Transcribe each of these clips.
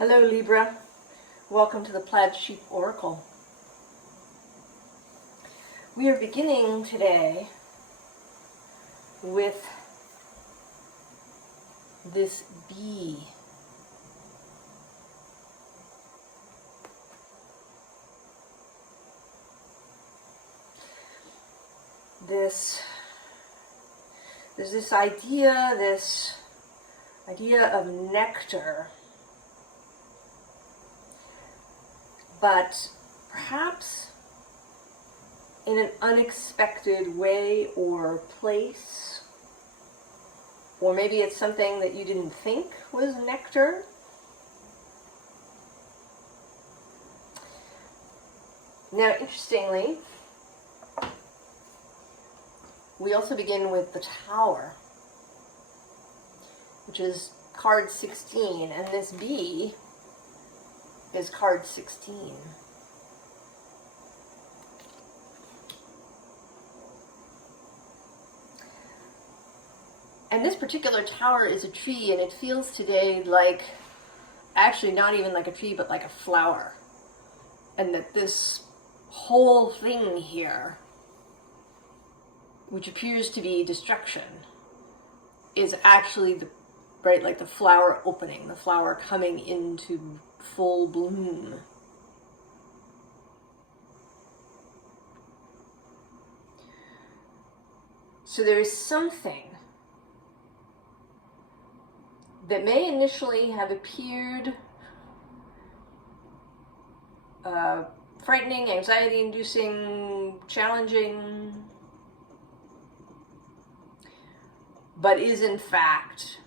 Hello Libra, welcome to the Plaid Sheep Oracle. We are beginning today with this bee. There's this idea of nectar, but perhaps in an unexpected way or place, or maybe it's something that you didn't think was nectar. Now, interestingly, we also begin with the Tower, which is card 16, and this bee is card 16. And this particular tower is a tree, and it feels today like, actually not even like a tree, but like a flower. And that this whole thing here, which appears to be destruction, is actually like the flower opening, the flower coming into full bloom. So there is something that may initially have appeared frightening, anxiety-inducing, challenging, but is in fact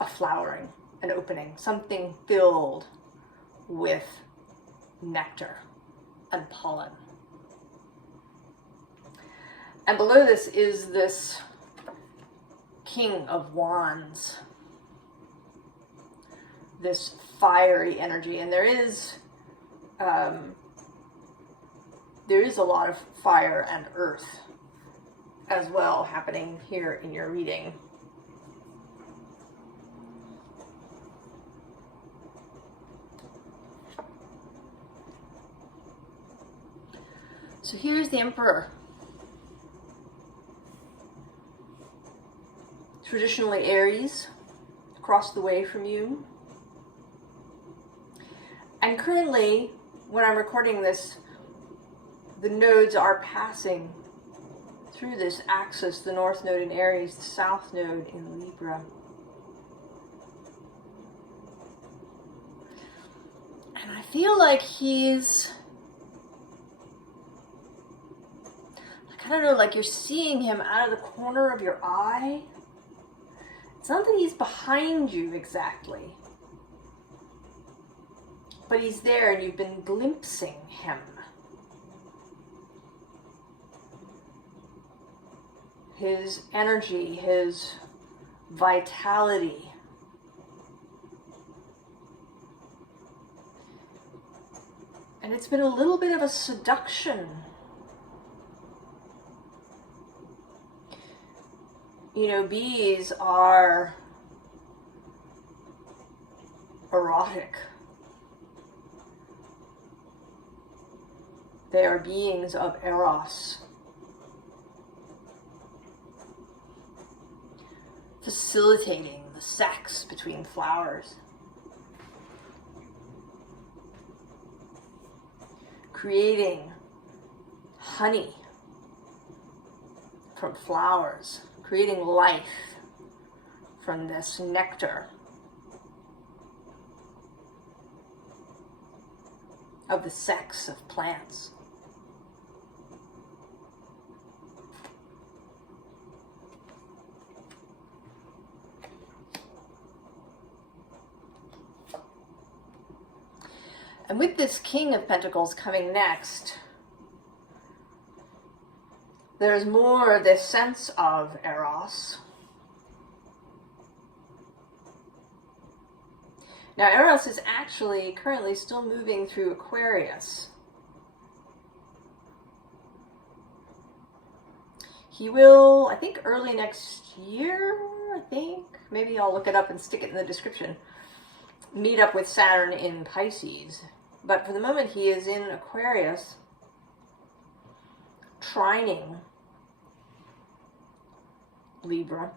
a flowering, an opening, something filled with nectar and pollen. And below this is this King of Wands, this fiery energy, and there is a lot of fire and earth as well happening here in your reading. So here's the Emperor. Traditionally Aries, across the way from you. And currently, when I'm recording this, the nodes are passing through this axis, the North Node in Aries, the South Node in Libra. And I feel like he's, I don't know, like you're seeing him out of the corner of your eye. It's not that he's behind you exactly, but he's there and you've been glimpsing him. His energy, his vitality. And it's been a little bit of a seduction. You know, bees are erotic. They are beings of Eros. Facilitating the sex between flowers. Creating honey from flowers. Creating life from this nectar of the sex of plants. And with this King of Pentacles coming next, there's more of this sense of Eros. Now, Eros is actually currently still moving through Aquarius. He will, I think, early next year, I think. Maybe I'll look it up and stick it in the description. Meet up with Saturn in Pisces. But for the moment, he is in Aquarius, trining Libra.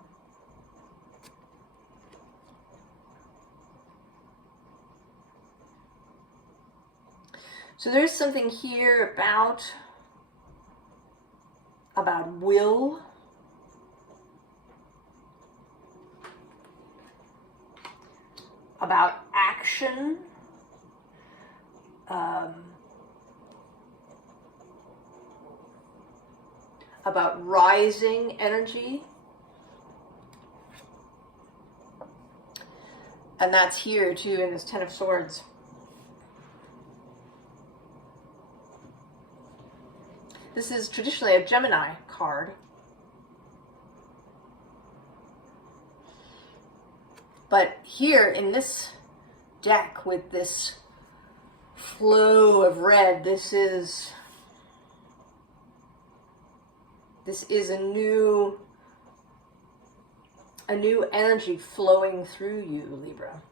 So there's something here about will, about action, about rising energy. And that's here too in this Ten of Swords. This is traditionally a Gemini card. But here in this deck with this flow of red, this is a new energy flowing through you, Libra.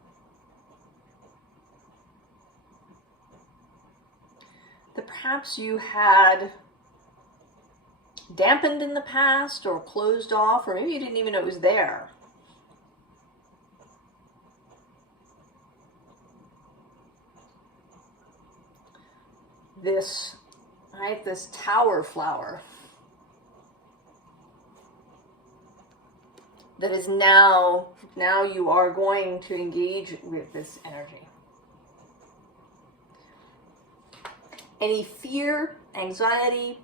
That perhaps you had dampened in the past or closed off, or maybe you didn't even know it was there. This, right, this tower flower that is now you are going to engage with this energy. Any fear, anxiety,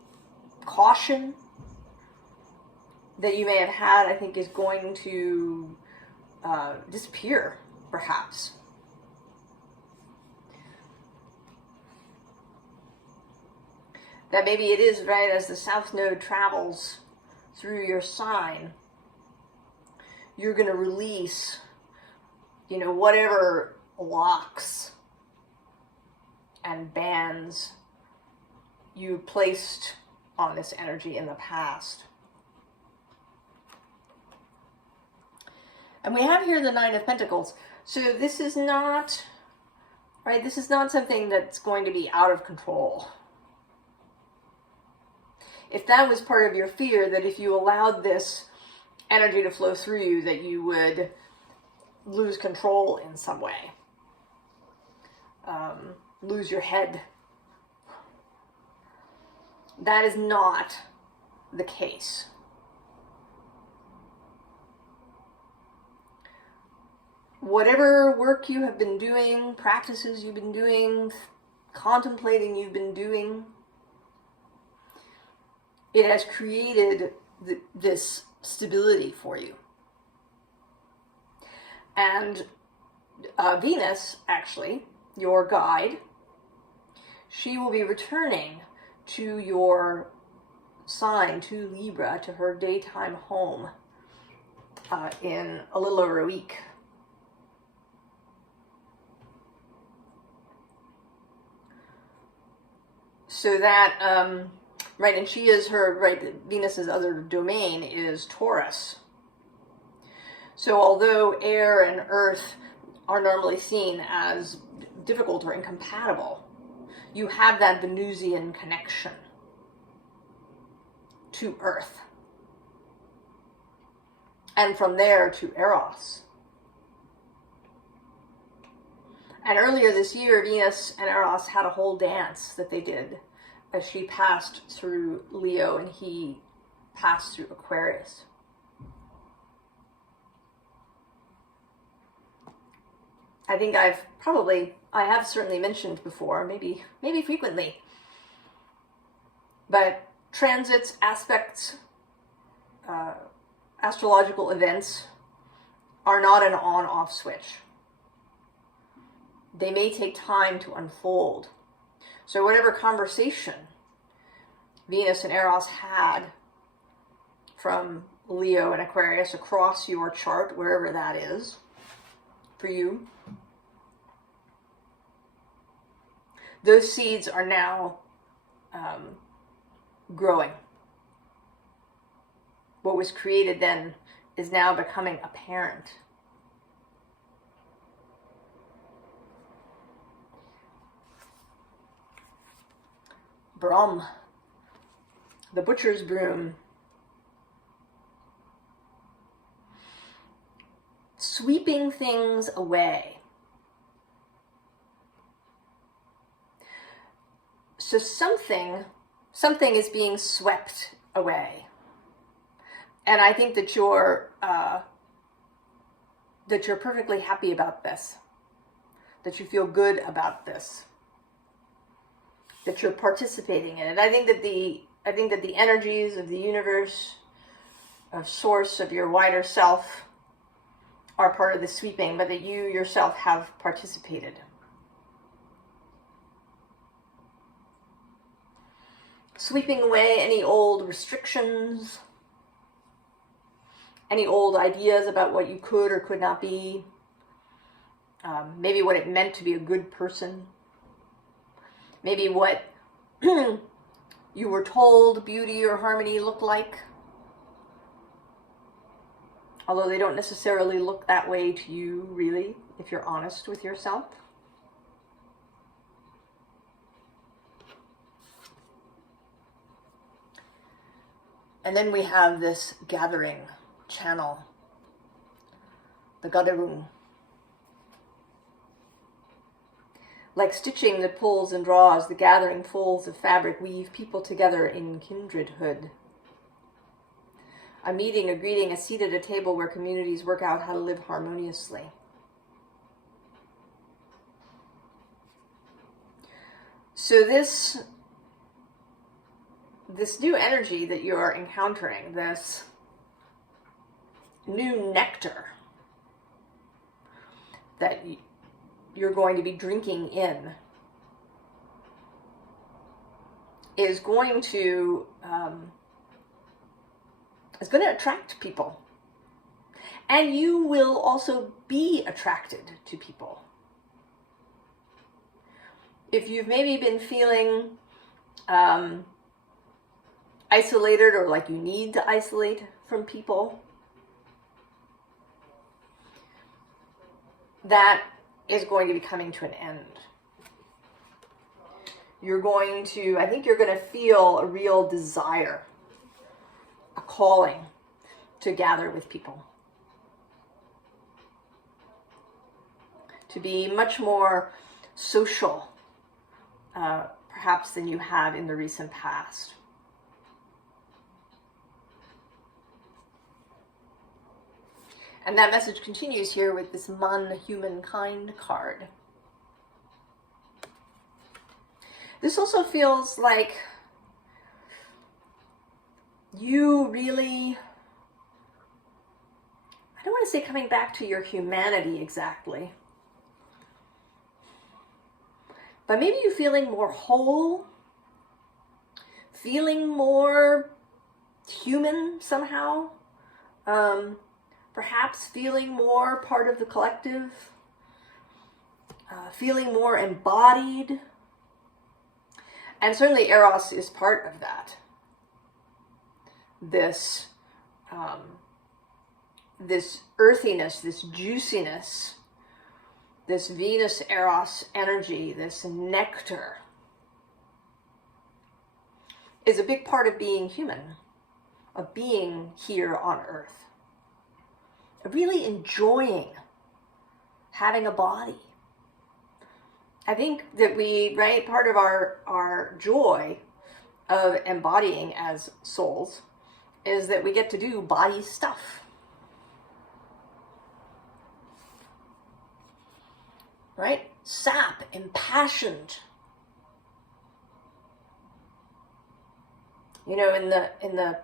caution that you may have had, I think, is going to disappear, perhaps. That maybe it is, right, as the South Node travels through your sign, you're going to release, whatever locks and bands you placed on this energy in the past. And we have here the Nine of Pentacles. So this is not, right, this is not something that's going to be out of control. If that was part of your fear, that if you allowed this energy to flow through you, that you would lose control in some way, lose your head, that is not the case. Whatever work you have been doing, practices you've been doing, contemplating you've been doing, it has created this stability for you. And Venus, actually, your guide, she will be returning to your sign, to Libra, to her daytime home in a little over a week. So that, right, and she is her, right, Venus's other domain is Taurus. So although air and earth are normally seen as difficult or incompatible, you have that Venusian connection to earth. And from there to Eros. And earlier this year, Venus and Eros had a whole dance that they did as she passed through Leo and he passed through Aquarius. I think I have certainly mentioned before, maybe frequently, but transits, aspects, astrological events are not an on-off switch. They may take time to unfold. So whatever conversation Venus and Eros had from Leo and Aquarius across your chart, wherever that is for you, those seeds are now growing. What was created then is now becoming apparent. Brahm, the butcher's broom. Sweeping things away. So something is being swept away. And I think that you're perfectly happy about this. That you feel good about this. That you're participating in it. I think that the energies of the universe, of source, of your wider self are part of the sweeping, but that you yourself have participated. Sweeping away any old restrictions, any old ideas about what you could or could not be, maybe what it meant to be a good person, maybe what you were told beauty or harmony looked like, although they don't necessarily look that way to you, really, if you're honest with yourself. And then we have this gathering channel, the Gaderung. Like stitching that pulls and draws, the gathering folds of fabric weave people together in kindredhood. A meeting, a greeting, a seat at a table where communities work out how to live harmoniously. So this new energy that you are encountering, this new nectar that you're going to be drinking in, is going to attract people. And you will also be attracted to people. If you've maybe been feeling isolated, or like you need to isolate from people, that is going to be coming to an end. I think you're going to feel a real desire, a calling to gather with people. To be much more social, perhaps, than you have in the recent past. And that message continues here with this Man, Humankind card. This also feels like you really, I don't want to say coming back to your humanity exactly, but maybe you feeling more whole, feeling more human somehow. Perhaps feeling more part of the collective, feeling more embodied. And certainly Eros is part of that. This earthiness, this juiciness, this Venus Eros energy, this nectar, is a big part of being human, of being here on Earth. Really enjoying having a body. I think that part of our joy of embodying as souls is that we get to do body stuff. Right? Sap, impassioned. You know, in the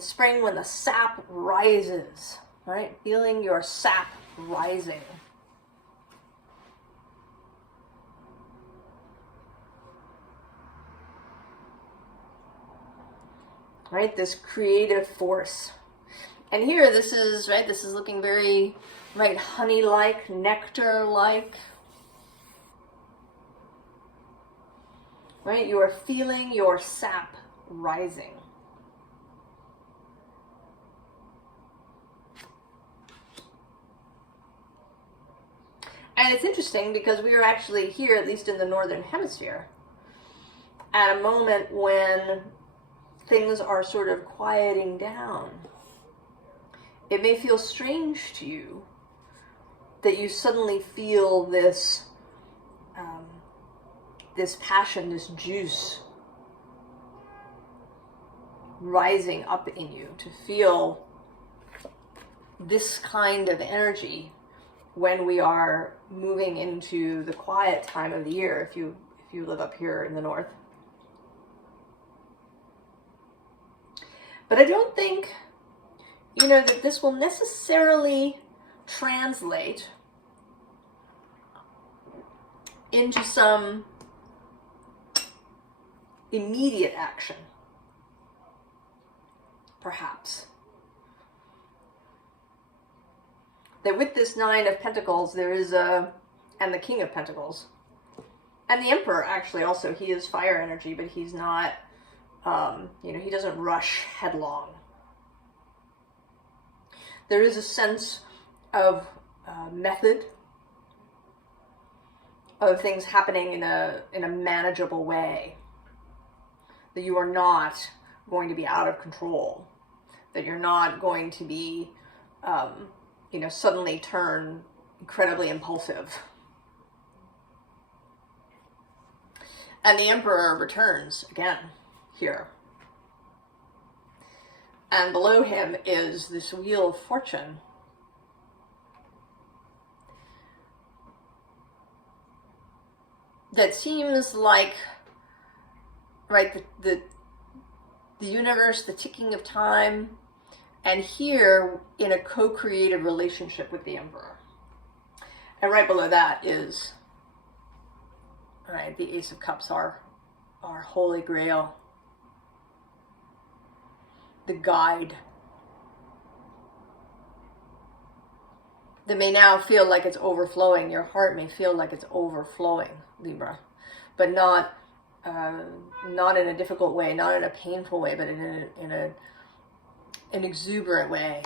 spring when the sap rises. Right? Feeling your sap rising. Right? This creative force. And here this is looking very, honey-like, nectar-like. Right? You are feeling your sap rising. And it's interesting because we are actually here, at least in the Northern Hemisphere, at a moment when things are sort of quieting down. It may feel strange to you that you suddenly feel this, this passion, this juice rising up in you, to feel this kind of energy when we are moving into the quiet time of the year, if you live up here in the north. But I don't think, that this will necessarily translate into some immediate action, perhaps. That with this Nine of Pentacles, there is and the King of Pentacles, and the Emperor, actually, also, he is fire energy, but he's not, he doesn't rush headlong. There is a sense of method, of things happening in a manageable way, that you are not going to be out of control, that you're not going to be, suddenly turn incredibly impulsive. And the Emperor returns again here. And below him is this Wheel of Fortune. That seems like, right, the universe, the ticking of time, and here in a co-creative relationship with the Emperor. And right below that is, right, the Ace of Cups, our Holy Grail, the guide. That may now feel like it's overflowing. Your heart may feel like it's overflowing, Libra, but not in a difficult way, not in a painful way, but in an exuberant way.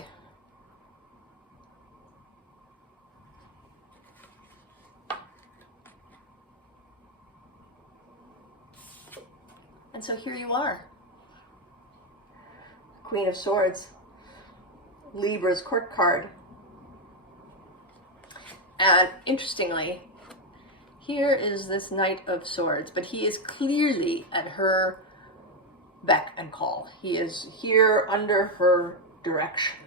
And so here you are, Queen of Swords, Libra's court card. And interestingly, here is this Knight of Swords, but he is clearly at her beck and call. He is here under her direction.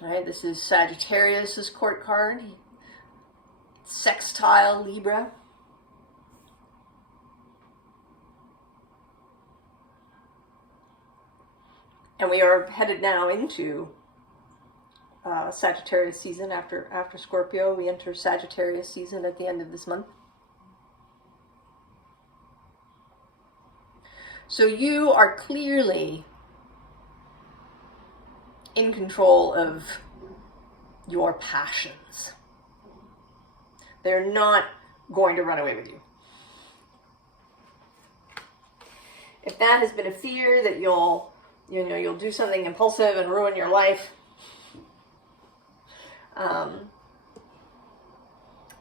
All right, this is Sagittarius's court card, sextile Libra. And we are headed now into Sagittarius season. After Scorpio, we enter Sagittarius season at the end of this month. So you are clearly in control of your passions. They're not going to run away with you. If that has been a fear that you'll do something impulsive and ruin your life,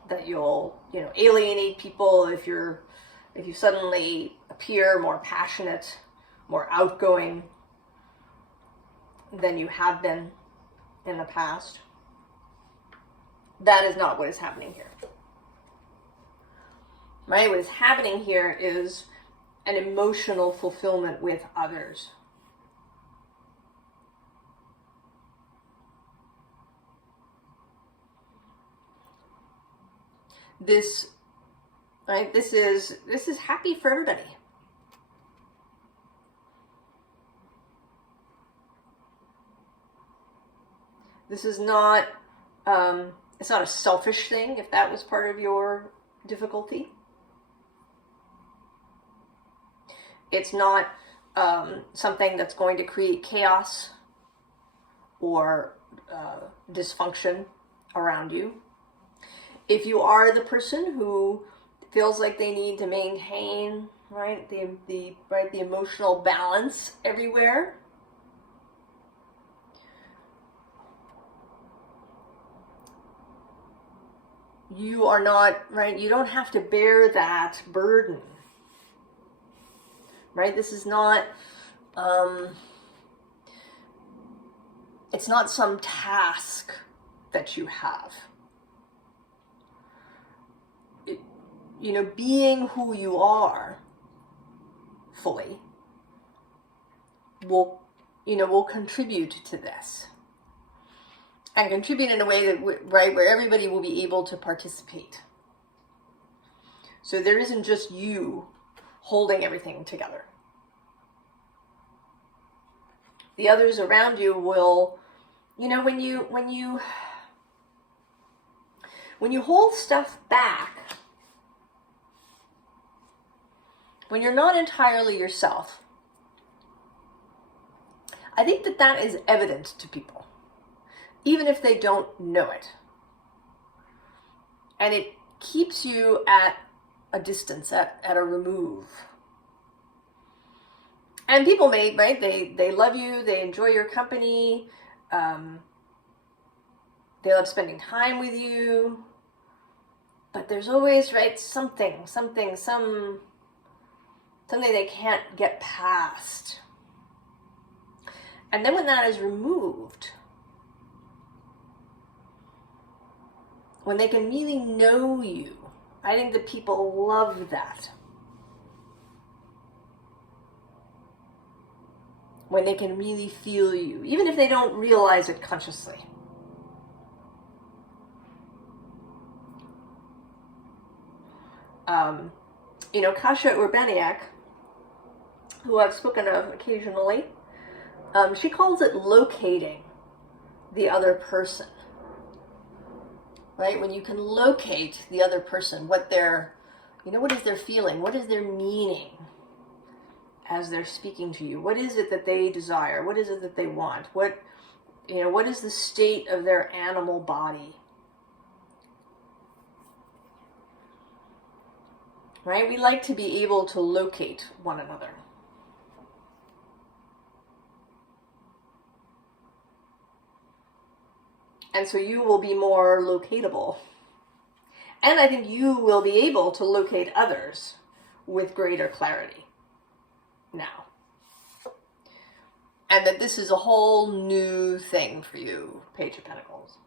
that you'll, alienate people if you suddenly appear more passionate, more outgoing than you have been in the past. That is not what is happening here. Right? What is happening here is an emotional fulfillment with others. This is happy for everybody. This is not, it's not a selfish thing, if that was part of your difficulty. It's not something that's going to create chaos or dysfunction around you. If you are the person who feels like they need to maintain, right, the emotional balance everywhere, you are not, right, you don't have to bear that burden, right? This is not, it's not some task that you have. You know, being who you are fully will, you know, will contribute to this. And contribute in a way that, right, where everybody will be able to participate. So there isn't just you holding everything together. The others around you will, you know, when you hold stuff back, when you're not entirely yourself, I think that that is evident to people, even if they don't know it. And it keeps you at a distance, at a remove. And people may, right, they love you, they enjoy your company, they love spending time with you, but there's always, right, something they can't get past. And then when that is removed, when they can really know you, I think that people love that. When they can really feel you, even if they don't realize it consciously. You know, Kasia Urbaniak, who I've spoken of occasionally, she calls it locating the other person. Right? When you can locate the other person, what they're, you know, what is their feeling? What is their meaning as they're speaking to you? What is it that they desire? What is it that they want? What, you know, what is the state of their animal body? Right? We like to be able to locate one another. And so you will be more locatable. And I think you will be able to locate others with greater clarity now. And that this is a whole new thing for you, Page of Pentacles.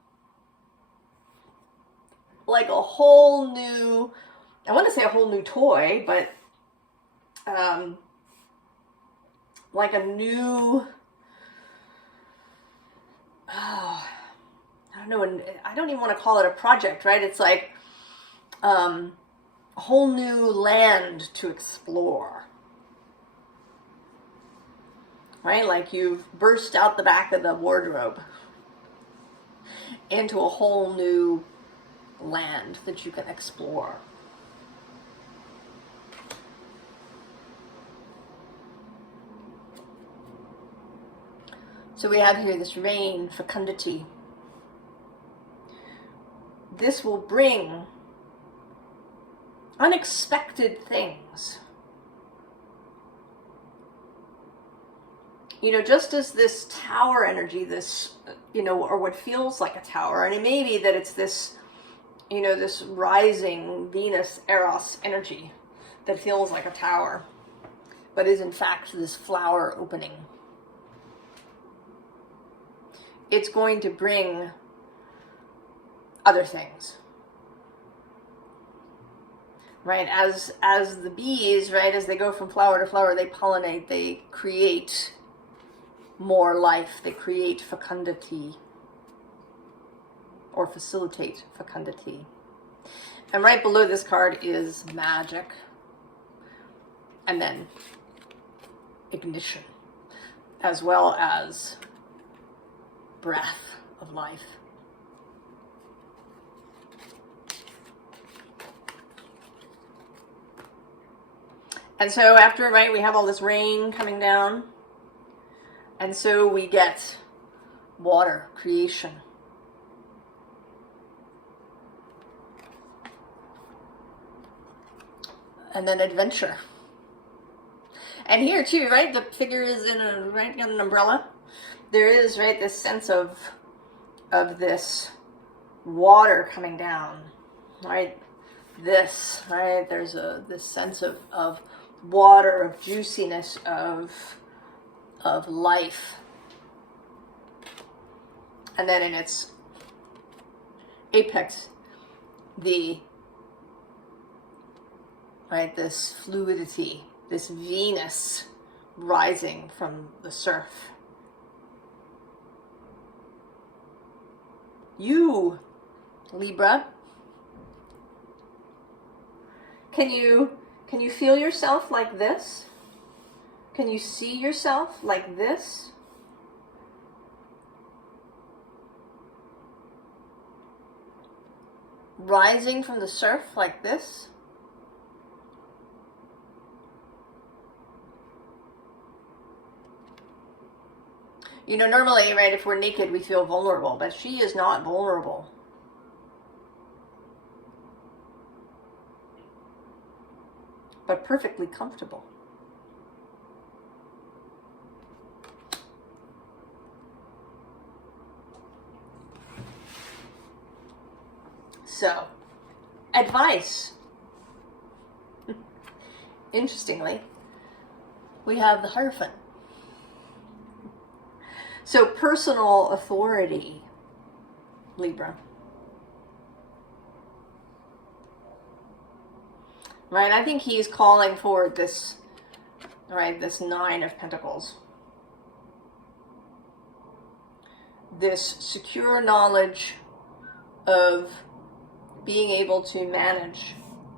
Like a whole new, I want to say a whole new toy, but like a new, I don't know, I don't even want to call it a project, right? It's like a whole new land to explore. Right? Like you've burst out the back of the wardrobe into a whole new land that you can explore. So we have here this rain, fecundity. This will bring unexpected things. You know, just as this tower energy, this, you know, or what feels like a tower, and it may be that it's this, you know, this rising Venus Eros energy that feels like a tower, but is in fact this flower opening. It's going to bring other things. Right? As the bees, right, as they go from flower to flower, they pollinate, they create more life, they create fecundity or facilitate fecundity. And right below this card is magic and then ignition, as well as breath of life. And so after, right, we have all this rain coming down. And so we get water, creation. And then adventure. And here too, right, the figure is in an umbrella. There is, right, this sense of this water coming down. right? This, right? There's this sense of water, of juiciness, of life. And then in its apex, this fluidity, this Venus rising from the surf. You, Libra, can you feel yourself like this? Can you see yourself like this? Rising from the surf like this? You know, normally, right, if we're naked, we feel vulnerable, but she is not vulnerable. But perfectly comfortable. So, advice. Interestingly, we have the Hierophant. So, personal authority, Libra. Right, I think he's calling for this, right, this Nine of Pentacles. This secure knowledge of being able to manage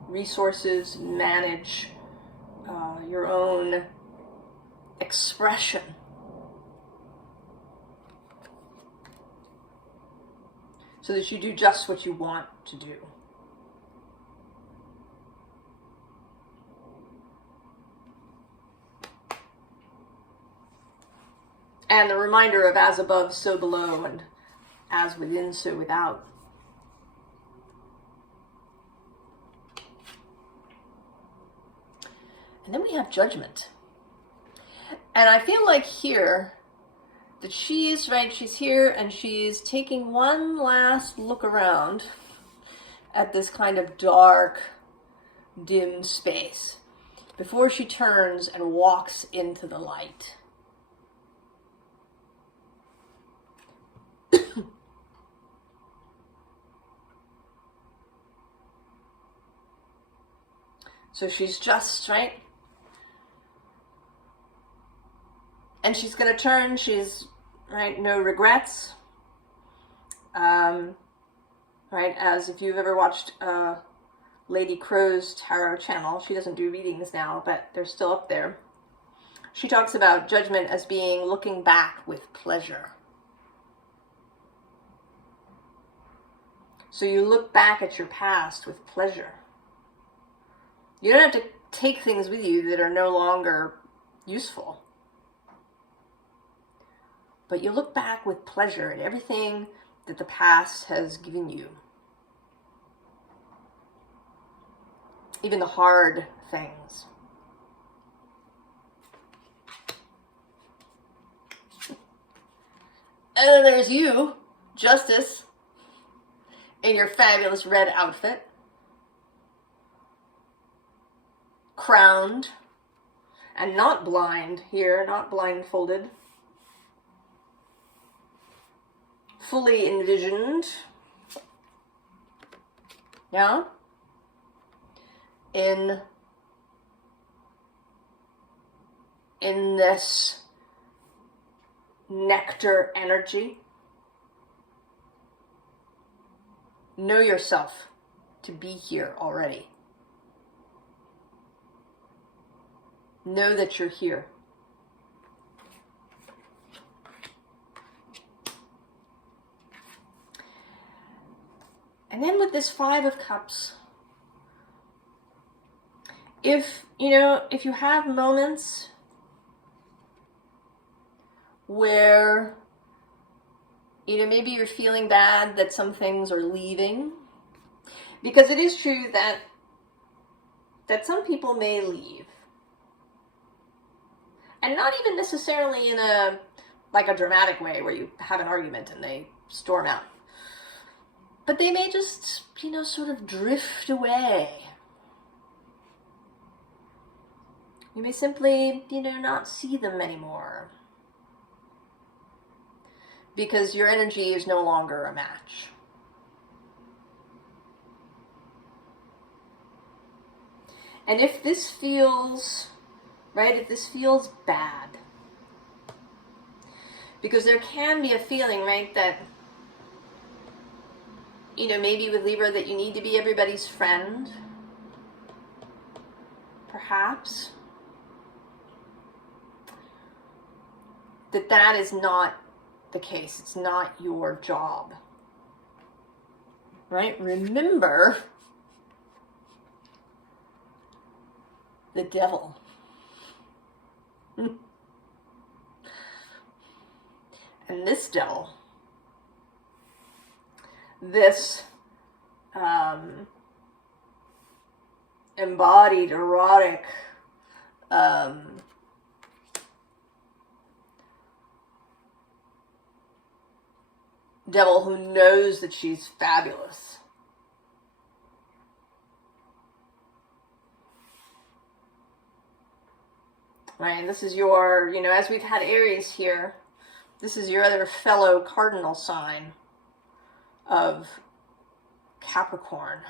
resources, manage your own expression. So that you do just what you want to do. And the reminder of as above, so below, and as within, so without. And then we have Judgment. And I feel like here, that she's, right, she's here and she's taking one last look around at this kind of dark, dim space before she turns and walks into the light. So she's just, right? And she's going to turn, she's, right, no regrets. Right, as if you've ever watched Lady Crow's tarot channel, she doesn't do readings now, but they're still up there. She talks about judgment as being looking back with pleasure. So you look back at your past with pleasure. You don't have to take things with you that are no longer useful. But you look back with pleasure at everything that the past has given you. Even the hard things. And then there's you, Justice, in your fabulous red outfit. Crowned. And not blind here, not blindfolded. Fully envisioned. Yeah? In this nectar energy. Know yourself to be here already. Know that you're here. And then with this Five of Cups, if you have moments where, maybe you're feeling bad that some things are leaving, because it is true that some people may leave. And not even necessarily in a dramatic way where you have an argument and they storm out. But they may just, you know, sort of drift away. You may simply, you know, not see them anymore. Because your energy is no longer a match. And if this feels, right, if this feels bad, because there can be a feeling, right, that, you know, maybe with Libra that you need to be everybody's friend, perhaps, that is not the case. It's not your job, right? Remember the devil. And this devil, this embodied erotic devil who knows that she's fabulous. Right, and this is your, you know, as we've had Aries here, this is your other fellow cardinal sign of Capricorn,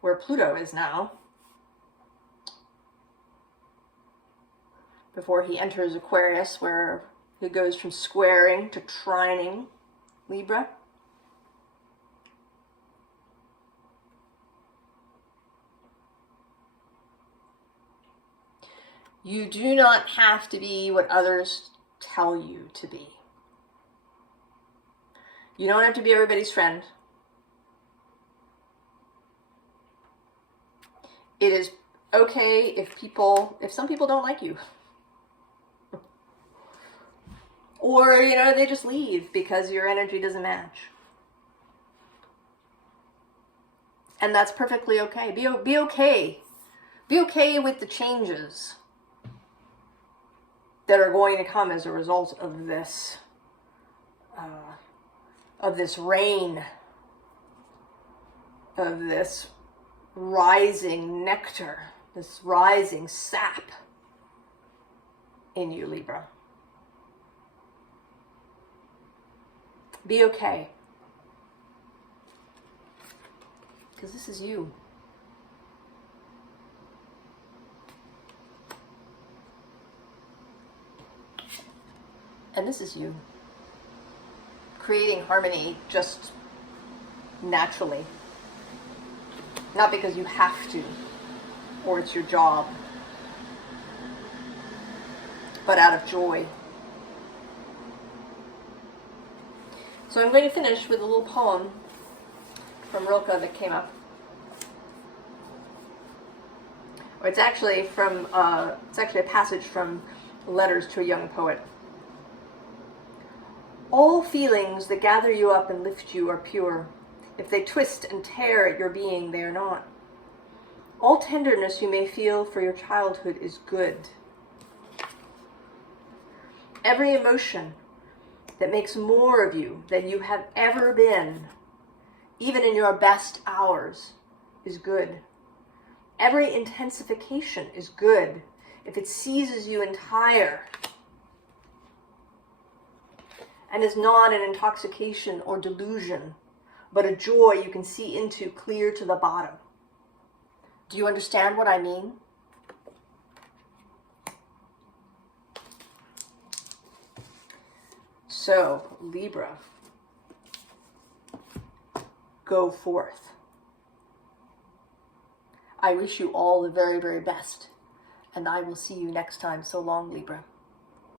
where Pluto is now, before he enters Aquarius, where he goes from squaring to trining Libra. You do not have to be what others tell you to be. You don't have to be everybody's friend. It is okay if some people don't like you. Or, you know, they just leave because your energy doesn't match. And that's perfectly okay. Be okay. Be okay with the changes that are going to come as a result of this rain, of this rising nectar, this rising sap in you, Libra. Be okay. Because this is you. And this is you. Creating harmony just naturally. Not because you have to, or it's your job, but out of joy. So I'm going to finish with a little poem from Rilke that came up. It's actually a passage from Letters to a Young Poet. All feelings that gather you up and lift you are pure. If they twist and tear at your being, they are not. All tenderness you may feel for your childhood is good. Every emotion that makes more of you than you have ever been, even in your best hours, is good. Every intensification is good if it seizes you entire and is not an intoxication or delusion, but a joy you can see into clear to the bottom. Do you understand what I mean? So, Libra, go forth. I wish you all the very, very best, and I will see you next time. So long, Libra.